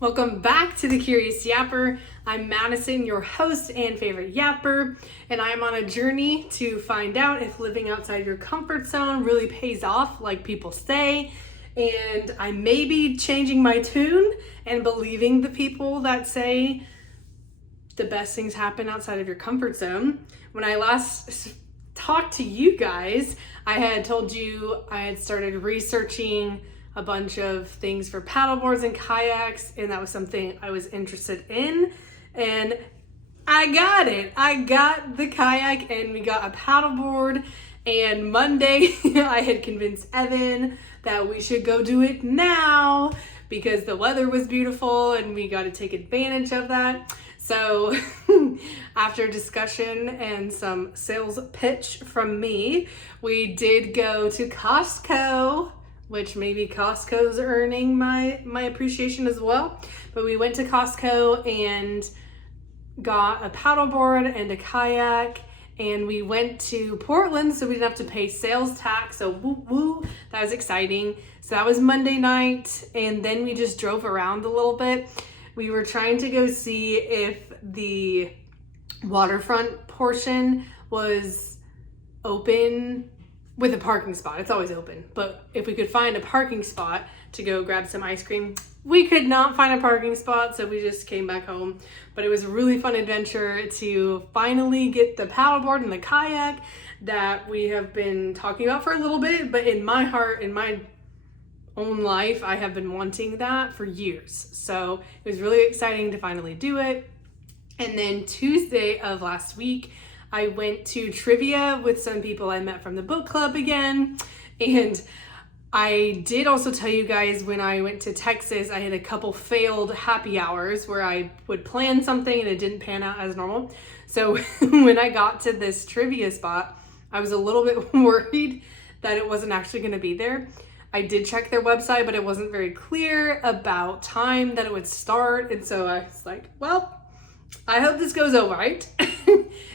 Welcome back to The Curious Yapper. I'm Madison, your host and favorite yapper, and I'm on a journey to find out if living outside your comfort zone really pays off like people say. And I may be changing my tune and believing the people that say the best things happen outside of your comfort zone. When I last talked to you guys, I had told you I had started researching a bunch of things for paddleboards and kayaks, and that was something I was interested in, and I got it. I got the kayak and we got a paddleboard, and Monday I had convinced Evan that we should go do it now because the weather was beautiful and we got to take advantage of that. So after discussion and some sales pitch from me, we did go to Costco, which maybe Costco's earning my appreciation as well. But we went to Costco and got a paddleboard and a kayak, and we went to Portland so we didn't have to pay sales tax. So woo woo, that was exciting. So that was Monday night, and then we just drove around a little bit. We were trying to go see if the waterfront portion was open with a parking spot. It's always open, but if we could find a parking spot to go grab some ice cream, we could not find a parking spot, so we just came back home. But it was a really fun adventure to finally get the paddleboard and the kayak that we have been talking about for a little bit, but in my heart, in my own life, I have been wanting that for years. So it was really exciting to finally do it. And then Tuesday of last week, I went to trivia with some people I met from the book club again. And I did also tell you guys when I went to Texas, I had a couple failed happy hours where I would plan something and it didn't pan out as normal. So when I got to this trivia spot, I was a little bit worried that it wasn't actually going to be there. I did check their website, but it wasn't very clear about time that it would start. And so I was like, well, I hope this goes all right.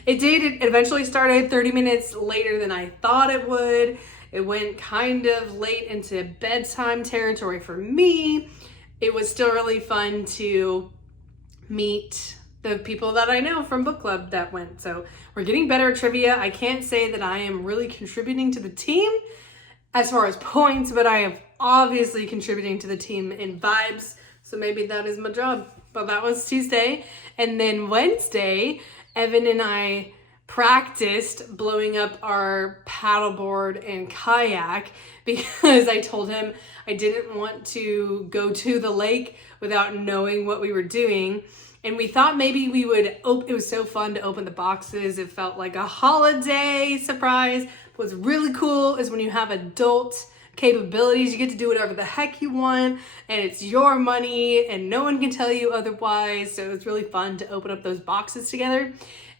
It did. It eventually started 30 minutes later than I thought it would. It went kind of late into bedtime territory for me. It was still really fun to meet the people that I know from book club that went. So we're getting better at trivia. I can't say that I am really contributing to the team as far as points, but I am obviously contributing to the team in vibes. So maybe that is my job. But that was Tuesday. And then Wednesday, Evan and I practiced blowing up our paddleboard and kayak because I told him I didn't want to go to the lake without knowing what we were doing. And we thought maybe we would, it was so fun to open the boxes. It felt like a holiday surprise. What's really cool is when you have adult capabilities, you get to do whatever the heck you want, and it's your money and no one can tell you otherwise. So it was really fun to open up those boxes together.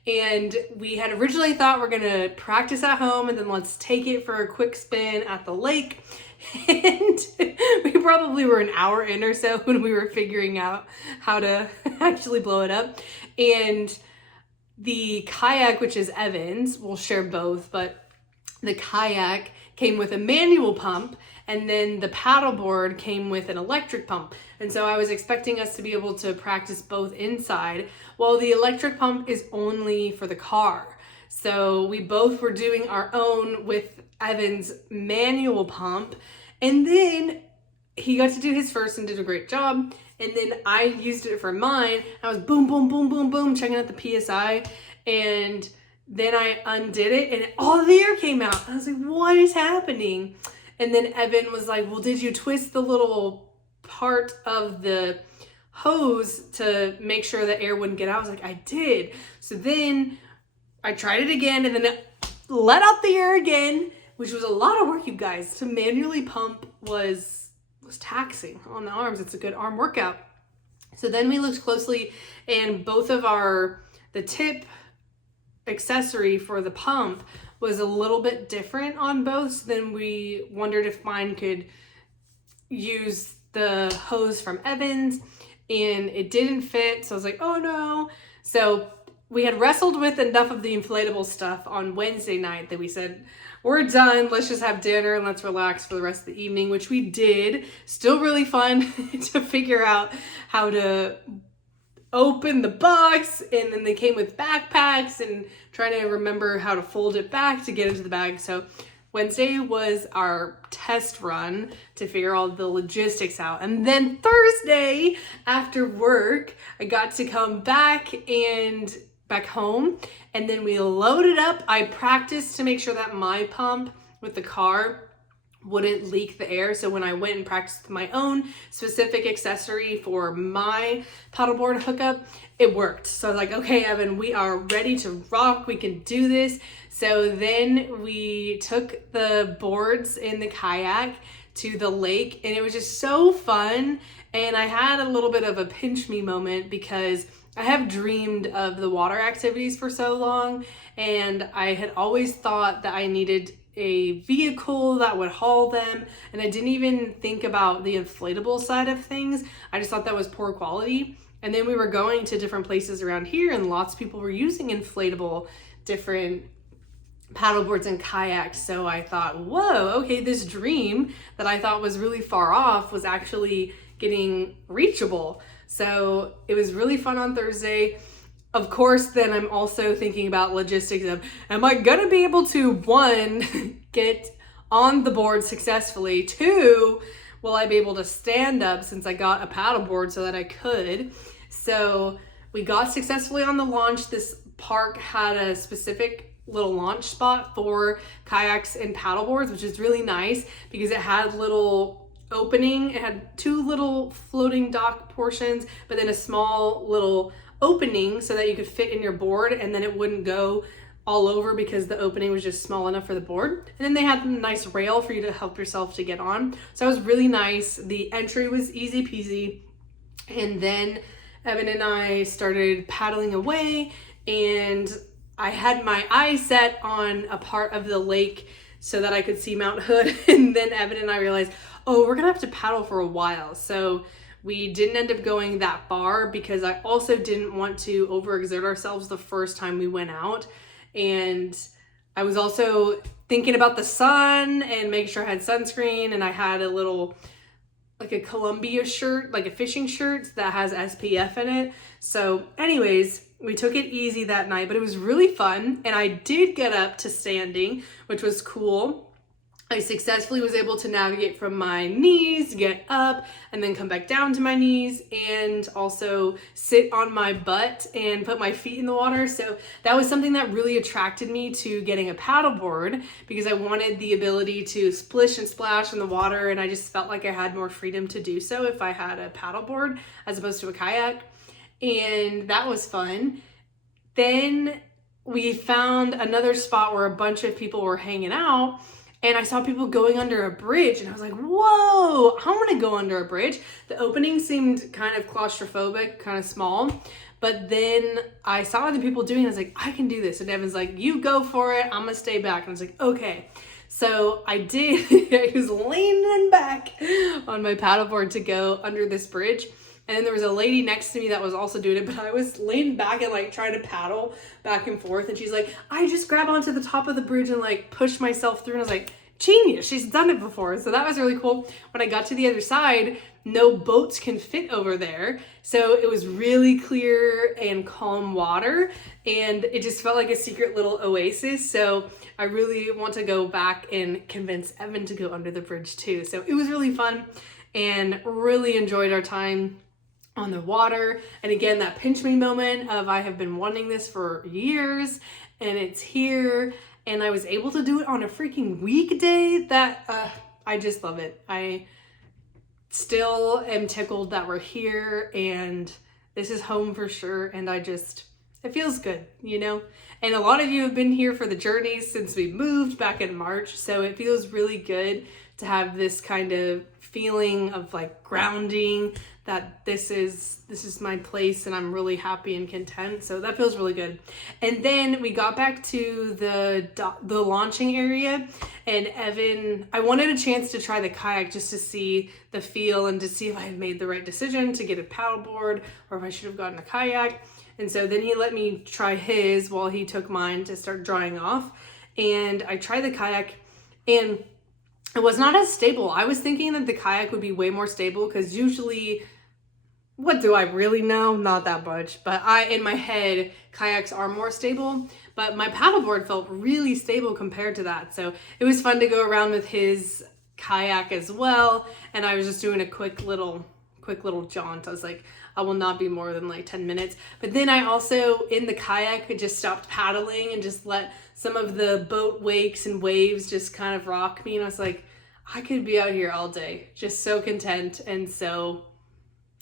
And we had originally thought we're gonna practice at home and then let's take it for a quick spin at the lake. And we probably were an hour in or so when we were figuring out how to actually blow it up. And the kayak, which is Evan's, we'll share both, but the kayak came with a manual pump, and then the paddleboard came with an electric pump. And so I was expecting us to be able to practice both inside. Well, the electric pump is only for the car. So we both were doing our own with Evan's manual pump, and then he got to do his first and did a great job. And then I used it for mine. I was boom, boom, boom, boom, boom, checking out the PSI, and then I undid it and all the air came out. I was like, what is happening? And then Evan was like, well, did you twist the little part of the hose to make sure the air wouldn't get out? I was like, I did. So then I tried it again and then it let out the air again, which was a lot of work, you guys. To manually pump was taxing on the arms. It's a good arm workout. So then we looked closely, and both of the tip accessory for the pump was a little bit different on both. So then we wondered if mine could use the hose from Evan's, and it didn't fit. So I was like, oh no. So we had wrestled with enough of the inflatable stuff on Wednesday night that we said, we're done, let's just have dinner and let's relax for the rest of the evening, which we did. Still really fun to figure out how to open the box, and then they came with backpacks and trying to remember how to fold it back to get into the bag. So Wednesday was our test run to figure all the logistics out. And then Thursday after work, I got to come back home, and then we loaded up. I practiced to make sure that my pump with the car wouldn't leak the air. So when I went and practiced my own specific accessory for my paddleboard hookup, it worked. So I was like, okay, Evan, we are ready to rock. We can do this. So then we took the boards in the kayak to the lake, and it was just so fun. And I had a little bit of a pinch me moment because I have dreamed of the water activities for so long, and I had always thought that I needed a vehicle that would haul them, and I didn't even think about the inflatable side of things. I just thought that was poor quality. And then we were going to different places around here, and lots of people were using inflatable different paddleboards and kayaks. So I thought, whoa, okay, this dream that I thought was really far off was actually getting reachable. So it was really fun on Thursday. Of course, then I'm also thinking about logistics of, am I gonna be able to, one, get on the board successfully? Two, will I be able to stand up since I got a paddleboard so that I could? So we got successfully on the launch. This park had a specific little launch spot for kayaks and paddleboards, which is really nice because it had little opening. It had two little floating dock portions, but then a small little opening so that you could fit in your board, and then it wouldn't go all over because the opening was just small enough for the board. And then they had a nice rail for you to help yourself to get on. So that was really nice. The entry was easy peasy. And then Evan and I started paddling away, and I had my eyes set on a part of the lake so that I could see Mount Hood. And then Evan and I realized, oh, we're gonna have to paddle for a while. So we didn't end up going that far because I also didn't want to overexert ourselves the first time we went out. And I was also thinking about the sun and making sure I had sunscreen, and I had a little, like a Columbia shirt, like a fishing shirt that has SPF in it. So anyways, we took it easy that night, but it was really fun. And I did get up to standing, which was cool. I successfully was able to navigate from my knees, get up, and then come back down to my knees, and also sit on my butt and put my feet in the water. So that was something that really attracted me to getting a paddleboard, because I wanted the ability to splish and splash in the water, and I just felt like I had more freedom to do so if I had a paddleboard as opposed to a kayak. And that was fun. Then we found another spot where a bunch of people were hanging out, and I saw people going under a bridge, and I was like, whoa, I want to go under a bridge. The opening seemed kind of claustrophobic, kind of small, but then I saw other people doing it. I was like, I can do this. And Evan's like, you go for it. I'm going to stay back. And I was like, okay. So I did. I was leaning back on my paddleboard to go under this bridge. And then there was a lady next to me that was also doing it, but I was laying back and like trying to paddle back and forth. And she's like, I just grab onto the top of the bridge and like push myself through. And I was like, genius, she's done it before. So that was really cool. When I got to the other side, no boats can fit over there. So it was really clear and calm water, and it just felt like a secret little oasis. So I really want to go back and convince Evan to go under the bridge too. So it was really fun and really enjoyed our time on the water. And again, that pinch me moment of I have been wanting this for years and it's here, and I was able to do it on a freaking weekday. That I just love it. I still am tickled that we're here and this is home for sure. And it feels good, you know? And a lot of you have been here for the journey since we moved back in March. So it feels really good to have this kind of feeling of like grounding, that this is my place and I'm really happy and content. So that feels really good. And then we got back to the launching area, and Evan, I wanted a chance to try the kayak just to see the feel and to see if I had made the right decision to get a paddleboard or if I should have gotten a kayak. And so then he let me try his while he took mine to start drying off. And I tried the kayak, and it was not as stable. I was thinking that the kayak would be way more stable because usually what do I really know? Not that much, but in my head, kayaks are more stable, but my paddleboard felt really stable compared to that. So it was fun to go around with his kayak as well. And I was just doing a quick little jaunt. I was like, I will not be more than like 10 minutes. But then I also, in the kayak, just stopped paddling and just let some of the boat wakes and waves just kind of rock me. And I was like, I could be out here all day, just so content and so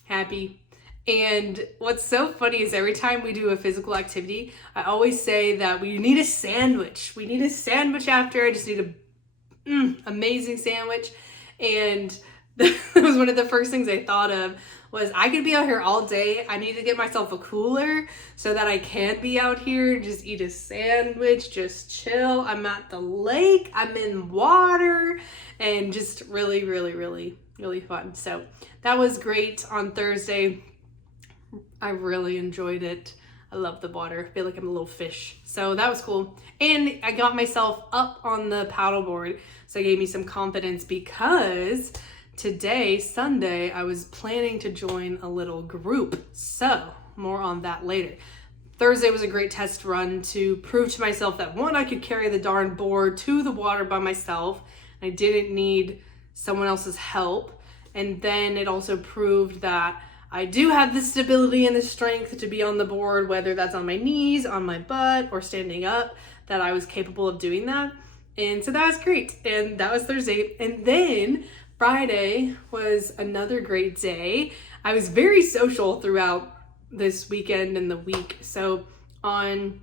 happy. And what's so funny is every time we do a physical activity, I always say that we need a sandwich. We need a sandwich after. I just need a amazing sandwich. And that was one of the first things I thought of was I could be out here all day. I need to get myself a cooler so that I can be out here, just eat a sandwich, just chill. I'm at the lake, I'm in water, and just really, really, really, really fun. So that was great on Thursday. I really enjoyed it. I love the water. I feel like I'm a little fish. So that was cool. And I got myself up on the paddleboard. So it gave me some confidence because today, Sunday, I was planning to join a little group. So more on that later. Thursday was a great test run to prove to myself that one, I could carry the darn board to the water by myself. I didn't need someone else's help. And then it also proved that I do have the stability and the strength to be on the board, whether that's on my knees, on my butt, or standing up, that I was capable of doing that. And so that was great. And that was Thursday. And then Friday was another great day. I was very social throughout this weekend and the week. So on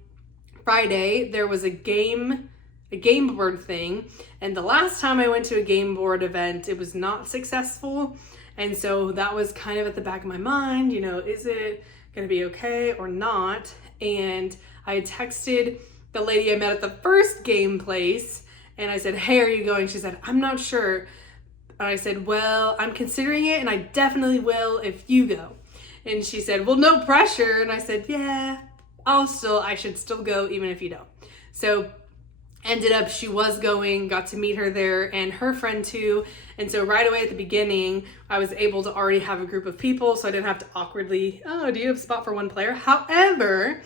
Friday, there was a game board thing. And the last time I went to a game board event, it was not successful. And so that was kind of at the back of my mind, is it going to be okay or not? And I texted the lady I met at the first game place and I said, hey, are you going? She said, I'm not sure. And I said, well, I'm considering it and I definitely will if you go. And she said, well, no pressure. And I said, yeah, I should still go even if you don't. So ended up she was going, got to meet her there and her friend too. And so right away at the beginning, I was able to already have a group of people so I didn't have to awkwardly, do you have a spot for one player? However,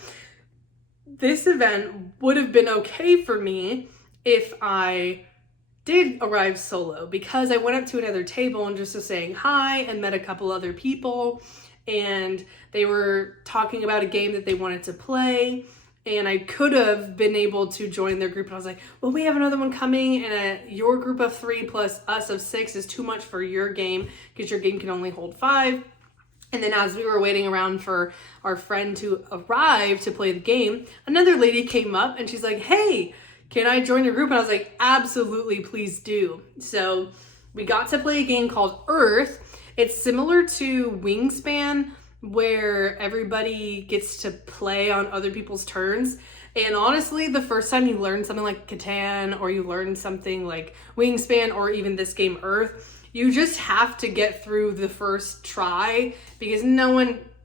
this event would have been okay for me if I did arrive solo because I went up to another table and just was saying hi and met a couple other people and they were talking about a game that they wanted to play. And I could have been able to join their group. And I was like, well, we have another one coming and your group of 3 plus us of 6 is too much for your game because your game can only hold 5. And then as we were waiting around for our friend to arrive to play the game, another lady came up and she's like, hey, can I join your group? And I was like, absolutely, please do. So we got to play a game called Earth. It's similar to Wingspan, where everybody gets to play on other people's turns. And honestly, the first time you learn something like Catan or you learn something like Wingspan or even this game Earth, you just have to get through the first try because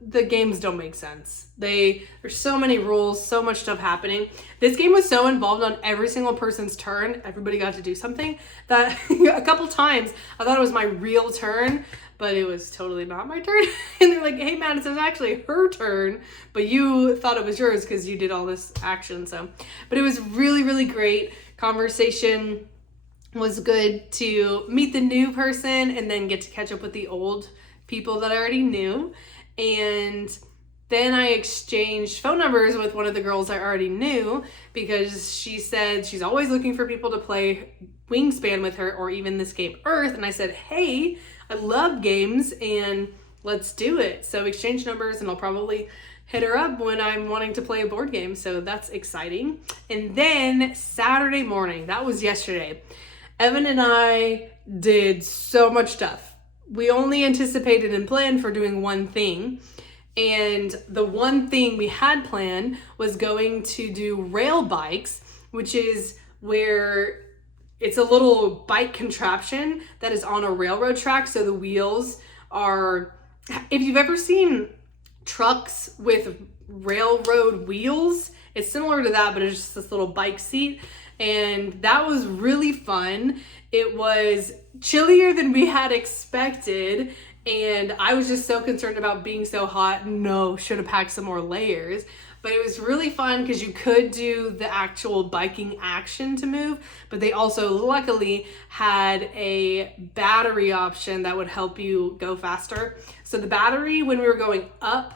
the games don't make sense. There's so many rules, so much stuff happening. This game was so involved on every single person's turn. Everybody got to do something that a couple times I thought it was my real turn, but it was totally not my turn. And they're like, hey, Madison, it's actually her turn, but you thought it was yours because you did all this action. But it was really, really great. Conversation was good to meet the new person and then get to catch up with the old people that I already knew. And then I exchanged phone numbers with one of the girls I already knew because she said she's always looking for people to play Wingspan with her or even this game Earth. And I said, hey, I love games and let's do it. So exchange numbers and I'll probably hit her up when I'm wanting to play a board game. So that's exciting. And then Saturday morning, that was yesterday, Evan and I did so much stuff. We only anticipated and planned for doing one thing. And the one thing we had planned was going to do rail bikes, which is where it's a little bike contraption that is on a railroad track. So the wheels are, if you've ever seen trucks with railroad wheels, it's similar to that, but it's just this little bike seat. And that was really fun. It was chillier than we had expected. And I was just so concerned about being so hot. No, should have packed some more layers. But it was really fun because you could do the actual biking action to move, but they also luckily had a battery option that would help you go faster. So the battery, when we were going up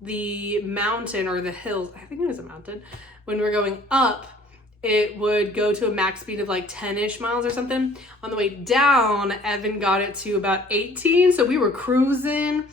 the mountain or the hills, I think it was a mountain, when we were going up, it would go to a max speed of like 10-ish miles or something. On the way down, Evan got it to about 18. So we were cruising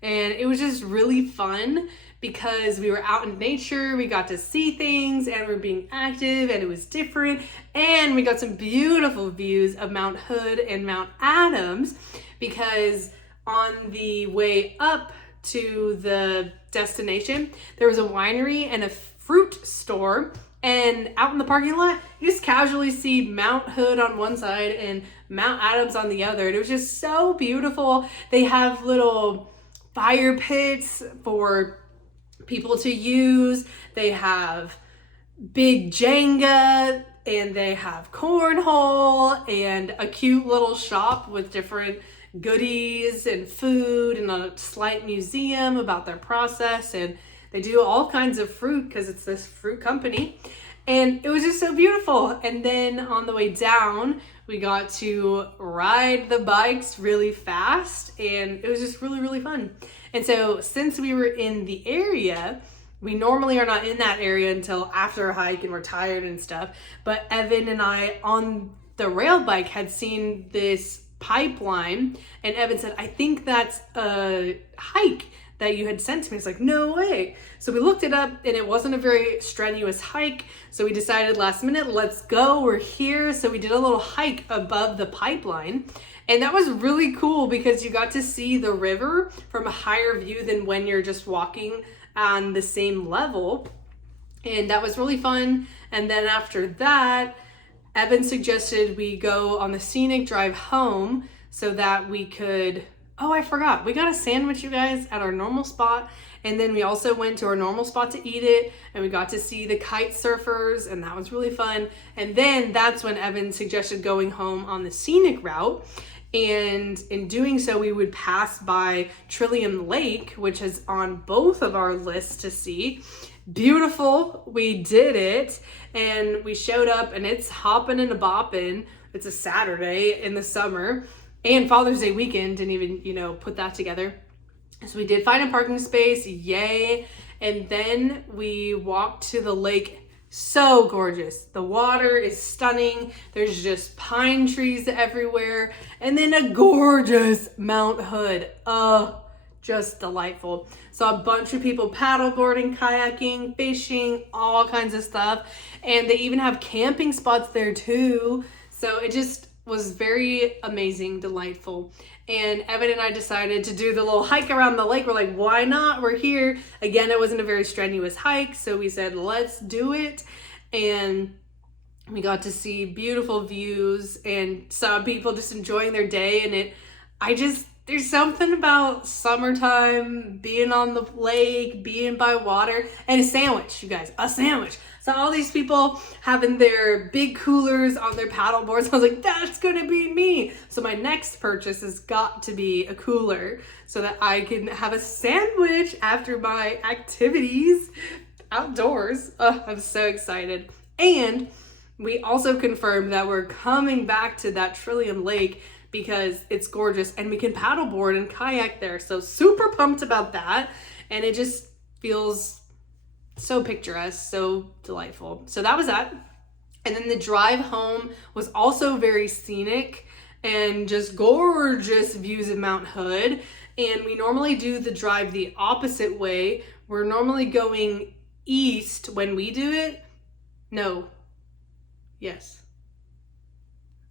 and it was just really fun because we were out in nature, we got to see things and we were being active and it was different. And we got some beautiful views of Mount Hood and Mount Adams because on the way up to the destination, there was a winery and a fruit store. And out in the parking lot, you just casually see Mount Hood on one side and Mount Adams on the other. And it was just so beautiful. They have little fire pits for people to use. They have big Jenga and they have cornhole and a cute little shop with different goodies and food and a slight museum about their process. And they do all kinds of fruit because it's this fruit company. And it was just so beautiful. And then on the way down, we got to ride the bikes really fast. And it was just really, really fun. And so since we were in the area, we normally are not in that area until after a hike and we're tired and stuff. But Evan and I on the rail bike had seen this pipeline. And Evan said, I think that's a hike that you had sent to me. It's like, no way. So we looked it up and it wasn't a very strenuous hike. So we decided last minute, let's go, we're here. So we did a little hike above the pipeline. And that was really cool because you got to see the river from a higher view than when you're just walking on the same level. And that was really fun. And then after that, Evan suggested we go on the scenic drive home so that we could, oh, I forgot. We got a sandwich, you guys, at our normal spot. And then we also went to our normal spot to eat it. And we got to see the kite surfers. And that was really fun. And then that's when Evan suggested going home on the scenic route. And in doing so, we would pass by Trillium Lake, which is on both of our lists to see. Beautiful. We did it. And we showed up and it's hopping and a bopping. It's a Saturday in the summer. And Father's Day weekend, didn't even, put that together. So we did find a parking space, yay. And then we walked to the lake. So gorgeous. The water is stunning. There's just pine trees everywhere. And then a gorgeous Mount Hood. Just delightful. Saw a bunch of people paddleboarding, kayaking, fishing, all kinds of stuff. And they even have camping spots there too. So it just was very amazing, delightful. And Evan and I decided to do the little hike around the lake. We're like, why not? We're here. Again, it wasn't a very strenuous hike. So we said, let's do it. And we got to see beautiful views and saw people just enjoying their day. And there's something about summertime, being on the lake, being by water, and a sandwich, you guys, a sandwich. So all these people having their big coolers on their paddle boards. I was like, that's gonna be me. So my next purchase has got to be a cooler so that I can have a sandwich after my activities outdoors. I'm so excited. And we also confirmed that we're coming back to that Trillium Lake because it's gorgeous and we can paddleboard and kayak there. So super pumped about that. And it just feels so picturesque, so delightful. So that was that. And then the drive home was also very scenic and just gorgeous views of Mount Hood. And we normally do the drive the opposite way. We're normally going east when we do it. No. Yes.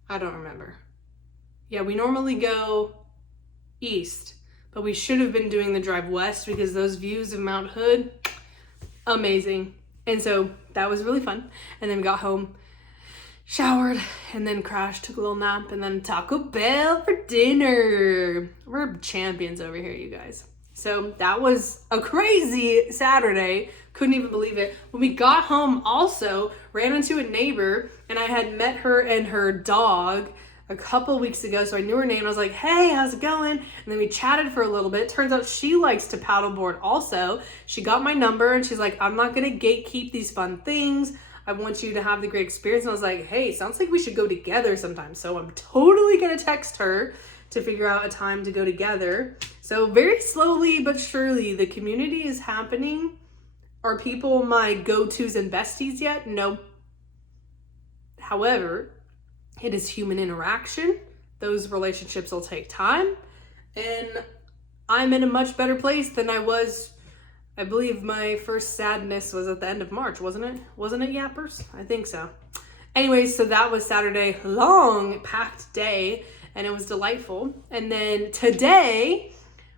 I don't remember. Yeah, we normally go east, but we should have been doing the drive west because those views of Mount Hood, amazing. And so that was really fun. And then we got home, showered, and then crashed, took a little nap, and then Taco Bell for dinner. We're champions over here, you guys. So that was a crazy Saturday. Couldn't even believe it. When we got home also, ran into a neighbor, and I had met her and her dog a couple weeks ago, so I knew her name. I was like, hey, how's it going? And then we chatted for a little bit. Turns out she likes to paddleboard also. She got my number and she's like, I'm not gonna gatekeep these fun things. I want you to have the great experience. And I was like, hey, sounds like we should go together sometime. So I'm totally gonna text her to figure out a time to go together. So very slowly but surely, the community is happening. Are people my go-tos and besties yet? No. However, it is human interaction. Those relationships will take time. And I'm in a much better place than I was. I believe my first sadness was at the end of March, wasn't it? Wasn't it, Yappers? I think so. Anyways, so that was Saturday, long packed day, and it was delightful. And then today,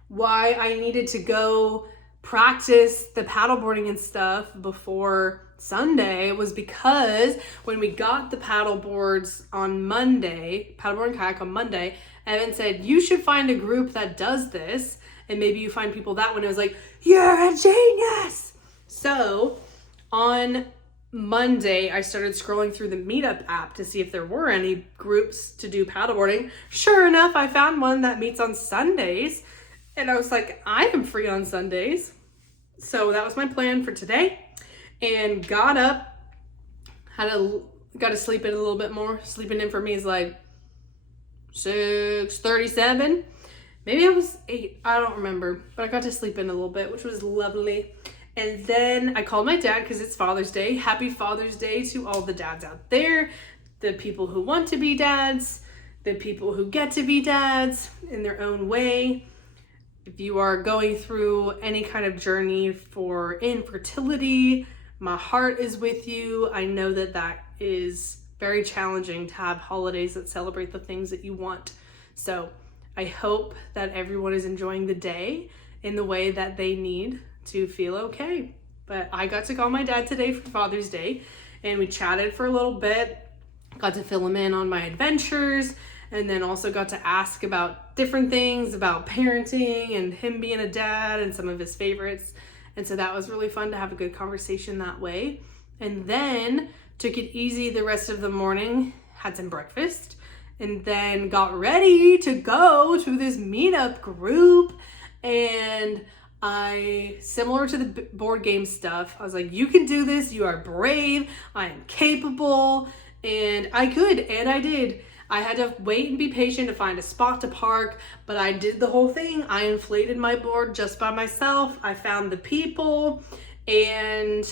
why I needed to go practice the paddleboarding and stuff before Sunday was because when we got the paddleboards on Monday, paddleboard and kayak on Monday, Evan said, you should find a group that does this, and maybe you find people that one. It was like, you're a genius. So on Monday, I started scrolling through the Meetup app to see if there were any groups to do paddleboarding. Sure enough, I found one that meets on Sundays. And I was like, I am free on Sundays. So that was my plan for today. And got up, got to sleep in a little bit more. Sleeping in for me is like 6:37. Maybe it was 8, I don't remember. But I got to sleep in a little bit, which was lovely. And then I called my dad because it's Father's Day. Happy Father's Day to all the dads out there. The people who want to be dads. The people who get to be dads in their own way. If you are going through any kind of journey for infertility, my heart is with you. I know that that is very challenging to have holidays that celebrate the things that you want. So I hope that everyone is enjoying the day in the way that they need to feel okay. But I got to call my dad today for Father's Day, and we chatted for a little bit, got to fill him in on my adventures, and then also got to ask about different things about parenting and him being a dad and some of his favorites. And so that was really fun to have a good conversation that way. And then took it easy the rest of the morning, had some breakfast, and then got ready to go to this meetup group. And similar to the board game stuff, I was like, you can do this. You are brave. I am capable. And I could, and I did. I had to wait and be patient to find a spot to park, but I did the whole thing. I inflated my board just by myself. I found the people, and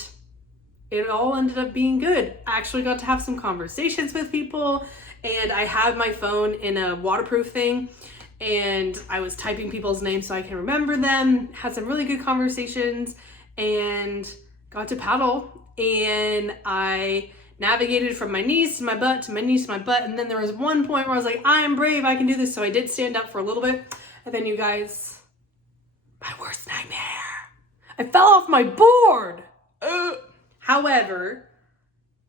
it all ended up being good. I actually got to have some conversations with people, and I have my phone in a waterproof thing, and I was typing people's names so I can remember them, had some really good conversations, and got to paddle, and I navigated from my knees to my butt to my knees to my butt. And then there was one point where I was like, I am brave, I can do this. So I did stand up for a little bit. And then you guys, my worst nightmare, I fell off my board. However,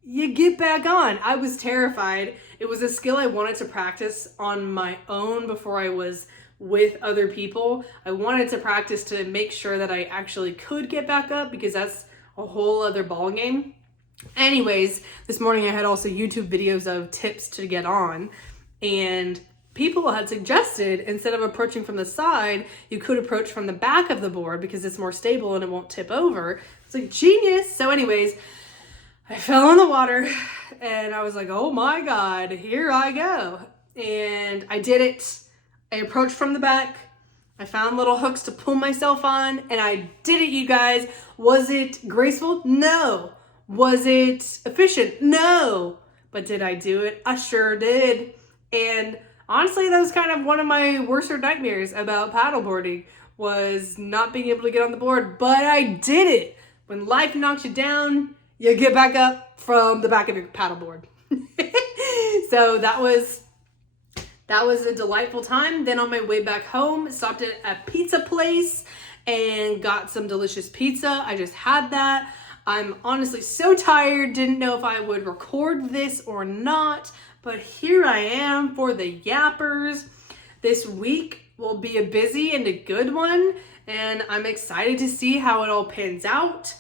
you get back on. I was terrified. It was a skill I wanted to practice on my own before I was with other people. I wanted to practice to make sure that I actually could get back up, because that's a whole other ball game. Anyways, this morning I had also YouTube videos of tips to get on, and people had suggested instead of approaching from the side, you could approach from the back of the board because it's more stable and it won't tip over. It's like genius. So anyways, I fell in the water and I was like, oh my God, here I go. And I did it. I approached from the back. I found little hooks to pull myself on, and I did it, you guys. Was it graceful? No. Was it efficient? No. But did I do it? I sure did. And honestly, that was kind of one of my worst nightmares about paddleboarding, was not being able to get on the board, but I did it. When life knocks you down, you get back up from the back of your paddleboard. So that was a delightful time. Then on my way back home, stopped at a pizza place and got some delicious pizza. I just had that. I'm honestly so tired, didn't know if I would record this or not, but here I am for the Yappers. This week will be a busy and a good one, and I'm excited to see how it all pans out.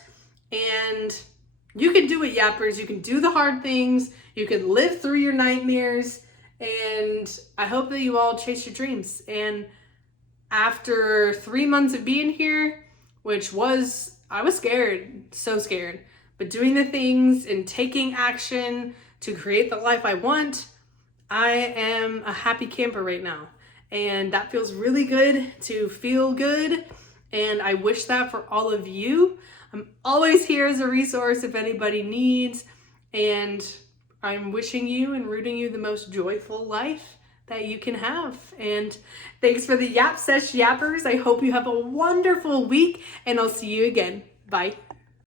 And you can do it, Yappers. You can do the hard things. You can live through your nightmares, And I hope that you all chase your dreams. And after 3 months of being here, I was scared, so scared, but doing the things and taking action to create the life I want, I am a happy camper right now. And that feels really good to feel good. And I wish that for all of you. I'm always here as a resource if anybody needs. And I'm wishing you and rooting you the most joyful life that you can have. And thanks for the Yap Sesh Yappers. I hope you have a wonderful week, and I'll see you again. Bye.